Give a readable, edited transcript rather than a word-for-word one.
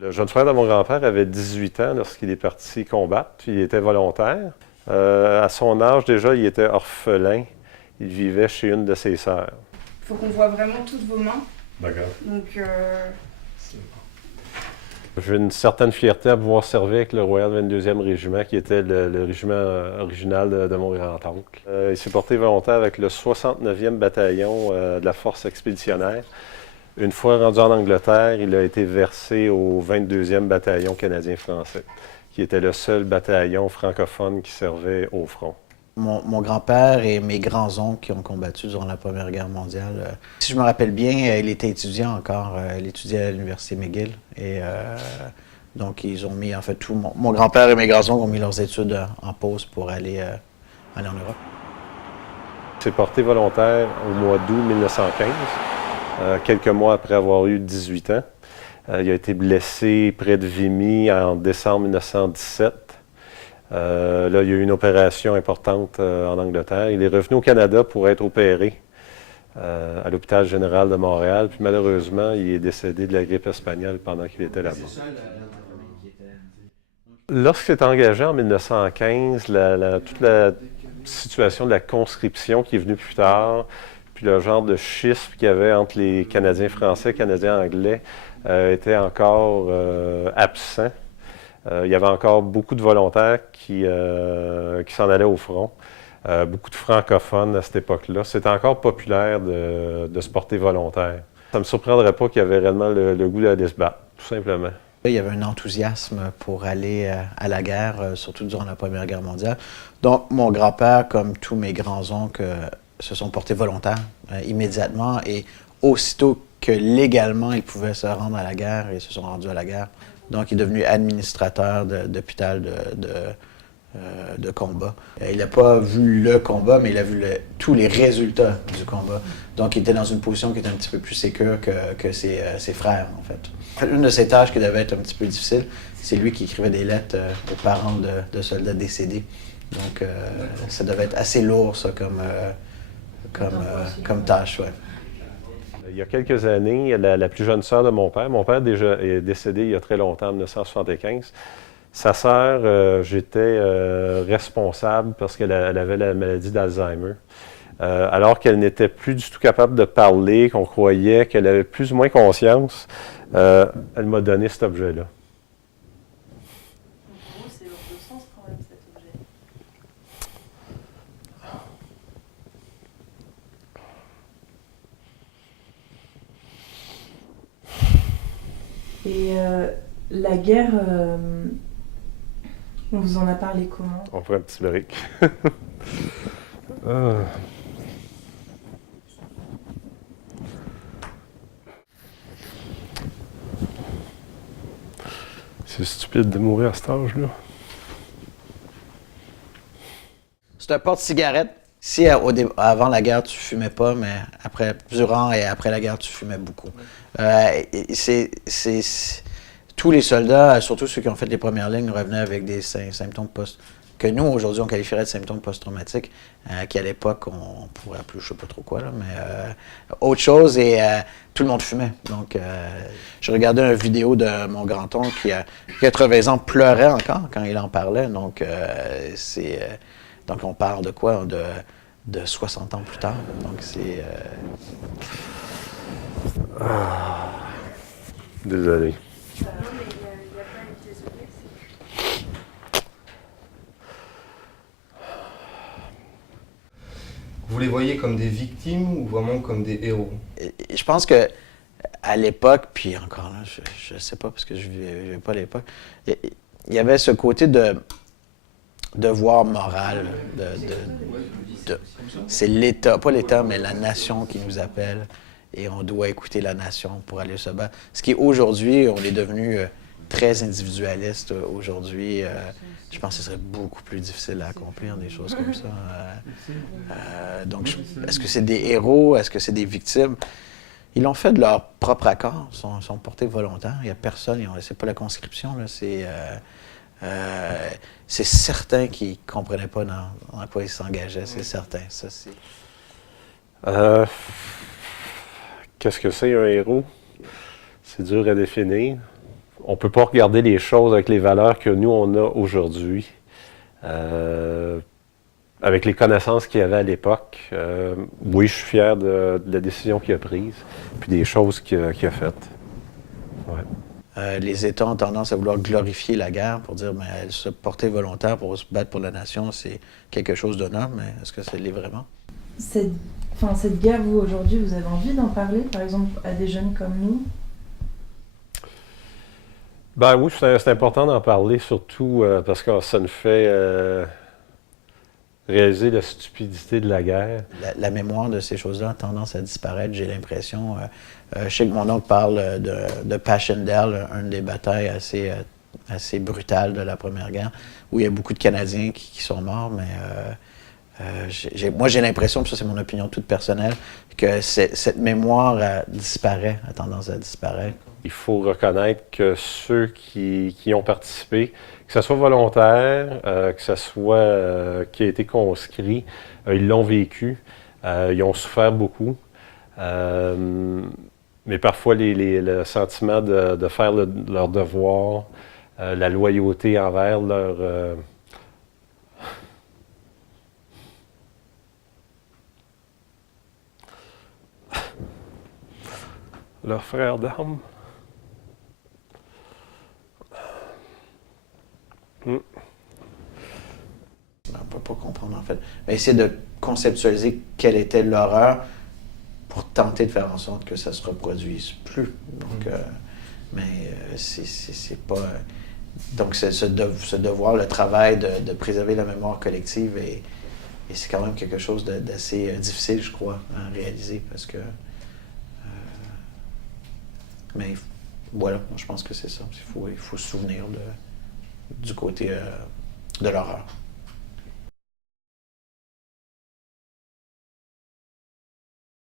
Le jeune frère de mon grand-père avait 18 ans lorsqu'il est parti combattre, puis il était volontaire. À son âge, déjà, il était orphelin. Il vivait chez une de ses sœurs. Il faut qu'on voit vraiment toutes vos mains. D'accord. Donc, J'ai une certaine fierté à pouvoir servir avec le Royal 22e Régiment, qui était le régiment original de mon grand-oncle. Il s'est porté volontaire avec le 69e bataillon de la force expéditionnaire. Une fois rendu en Angleterre, il a été versé au 22e bataillon canadien-français, qui était le seul bataillon francophone qui servait au front. Mon grand-père et mes grands-oncles qui ont combattu durant la Première Guerre mondiale. Si je me rappelle bien, il était étudiant encore. Il étudiait à l'Université McGill. Et donc, ils ont mis, en fait, mon grand-père et mes grands-oncles ont mis leurs études en pause pour aller en Europe. Il s'est porté volontaire au mois d'août 1915, quelques mois après avoir eu 18 ans. Il a été blessé près de Vimy en décembre 1917. Là, il y a eu une opération importante en Angleterre. Il est revenu au Canada pour être opéré à l'hôpital général de Montréal. Puis malheureusement, il est décédé de la grippe espagnole pendant qu'il était là-bas. Lorsqu'il s'est engagé en 1915, toute la situation de la conscription qui est venue plus tard, puis le genre de schisme qu'il y avait entre les Canadiens français et les Canadiens anglais était encore absent. Il y avait encore beaucoup de volontaires qui s'en allaient au front. Beaucoup de francophones à cette époque-là. C'était encore populaire de se porter volontaire. Ça ne me surprendrait pas qu'il y avait réellement le goût d'aller se battre, tout simplement. Il y avait un enthousiasme pour aller à la guerre, surtout durant la Première Guerre mondiale. Donc, mon grand-père, comme tous mes grands-oncles, se sont portés volontaires immédiatement et aussitôt que légalement ils pouvaient se rendre à la guerre, ils se sont rendus à la guerre. Donc, il est devenu administrateur d'hôpital de combat. Il n'a pas vu le combat, mais il a vu tous les résultats du combat. Donc, il était dans une position qui était un petit peu plus sécure que ses frères, en fait. Une de ses tâches qui devait être un petit peu difficile, c'est lui qui écrivait des lettres aux parents de soldats décédés. Donc, ça devait être assez lourd, ça, comme tâche, ouais. Il y a quelques années, la plus jeune sœur de mon père déjà est décédé il y a très longtemps, en 1975. Sa sœur, j'étais responsable parce qu'elle avait la maladie d'Alzheimer. Alors qu'elle n'était plus du tout capable de parler, qu'on croyait qu'elle avait plus ou moins conscience, elle m'a donné cet objet-là. Pour vous, c'est lourd de sens quand même cet objet. Et la guerre, on vous en a parlé comment? On ferait un petit break. Ah. C'est stupide de mourir à cet âge-là. C'est un porte-cigarette. Si avant la guerre, tu fumais pas, mais durant et après la guerre, tu fumais beaucoup. Tous les soldats, surtout ceux qui ont fait les premières lignes, revenaient avec des symptômes que nous, aujourd'hui, on qualifierait de symptômes post-traumatiques, qu'à l'époque, on pourrait appeler, je sais pas trop quoi, là, mais autre chose, et tout le monde fumait. Donc, je regardais une vidéo de mon grand-oncle qui, à 80 ans, pleurait encore quand il en parlait. Donc, donc on parle de quoi? De 60 ans plus tard. Donc, c'est... Désolé. Mais il n'y a pas eu désolé, c'est... Vous les voyez comme des victimes ou vraiment comme des héros? Je pense que à l'époque, puis encore là, je sais pas parce que je vivais pas à l'époque, il y avait ce côté de devoir moral, c'est l'État, pas l'État, mais la nation qui nous appelle et on doit écouter la nation pour aller se battre. Ce qui aujourd'hui, on est devenu très individualiste aujourd'hui. Je pense que ce serait beaucoup plus difficile à accomplir des choses comme ça. Donc, est-ce que c'est des héros? Est-ce que c'est des victimes? Ils l'ont fait de leur propre accord, sont portés volontaires. Il n'y a personne, c'est pas la conscription, là, c'est certain qu'ils ne comprenaient pas dans quoi ils s'engageaient, c'est certain. Ça, c'est... Qu'est-ce que c'est un héros? C'est dur à définir. on ne peut pas regarder les choses avec les valeurs que nous, on a aujourd'hui. Avec les connaissances qu'il y avait à l'époque, oui, je suis fier de la décision qu'il a prise, puis des choses qu'il a faites. Ouais. Les États ont tendance à vouloir glorifier la guerre pour dire mais se porter volontaire pour se battre pour la nation, c'est quelque chose de noble, mais est-ce que c'est l'est vraiment? Cette guerre, vous, aujourd'hui, vous avez envie d'en parler, par exemple, à des jeunes comme nous? Ben oui, c'est important d'en parler, surtout parce que ça nous fait réaliser la stupidité de la guerre. La mémoire de ces choses-là a tendance à disparaître, j'ai l'impression. Je sais que mon oncle parle de Passchendaele, une des batailles assez brutales de la Première Guerre, où il y a beaucoup de Canadiens qui sont morts, mais moi j'ai l'impression, puis ça c'est mon opinion toute personnelle, que cette mémoire disparaît, a tendance à disparaître. Il faut reconnaître que ceux qui ont participé, que ce soit volontaire, que ce soit qui a été conscrit, ils l'ont vécu, ils ont souffert beaucoup. Mais parfois, le sentiment de faire leur devoir, la loyauté envers leur frère d'armes. On ne peut pas comprendre, en fait. Mais essayer de conceptualiser quelle était l'horreur pour tenter de faire en sorte que ça se reproduise plus. Donc, c'est pas... Donc, ce devoir, le travail de préserver la mémoire collective, et c'est quand même quelque chose d'assez difficile, je crois, à réaliser, parce que... mais voilà, moi, je pense que c'est ça. Il faut se souvenir du côté de l'horreur.